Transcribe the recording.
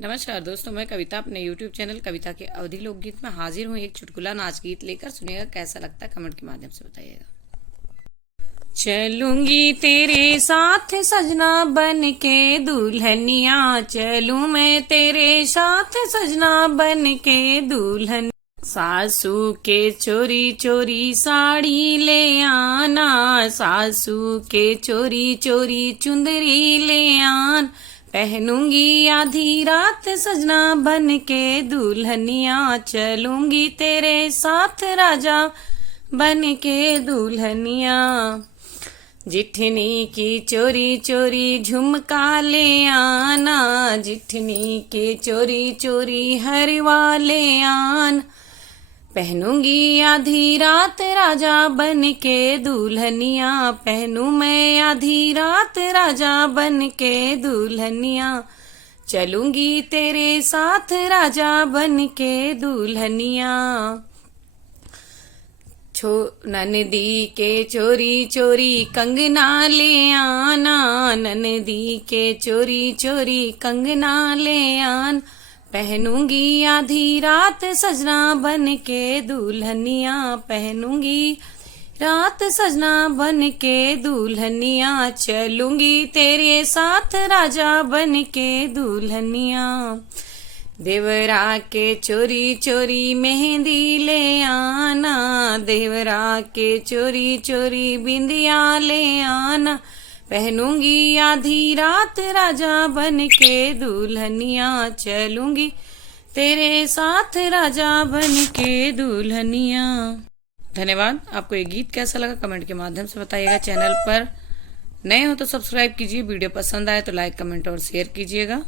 नमस्कार दोस्तों, मैं कविता अपने YouTube चैनल कविता के अवधि लोकगीत में हाजिर हूँ। एक चुटकुला नाच गीत लेकर सुनिएगा, कैसा लगता है कमेंट के माध्यम से बताइएगा। चलूंगी तेरे साथ सजना बन के दुल्हनिया, चलूं मैं तेरे साथ सजना बन के दुल्हन। सासू के चोरी चोरी साड़ी ले आना, सासू के चोरी चोरी चुंदरी ले आन। पहनूंगी आधी रात सजना बन के दुल्हनिया, चलूंगी तेरे साथ राजा बन के दुल्हनिया। जिठनी की चोरी चोरी झुमका ले आना, जिठनी के चोरी चोरी हरवा ले आन। पहनूंगी आधी रात राजा बन के दुल्हनिया, पहनूं मैं आधी रात राजा बन के दुल्हनिया। चलूंगी तेरे साथ राजा बन के दुल्हनिया। ननदी के चोरी चोरी कंगना ले आना, ननदी के चोरी चोरी कंगना ले आन। पहनूंगी आधी रात सजना बन के दुल्हनिया, पहनूंगी रात सजना बन के दुल्हनिया। चलूंगी तेरे साथ राजा बन के दुल्हनिया। देवरा के चोरी चोरी मेहंदी ले आना, देवरा के चोरी चोरी बिंदिया ले आना। पहनूंगी आधी रात राजा बन के दुल्हनिया, चलूंगी तेरे साथ राजा बन के दुल्हनिया। धन्यवाद। आपको ये गीत कैसा लगा कमेंट के माध्यम से बताइएगा। चैनल पर नए हो तो सब्सक्राइब कीजिए, वीडियो पसंद आए तो लाइक कमेंट और शेयर कीजिएगा।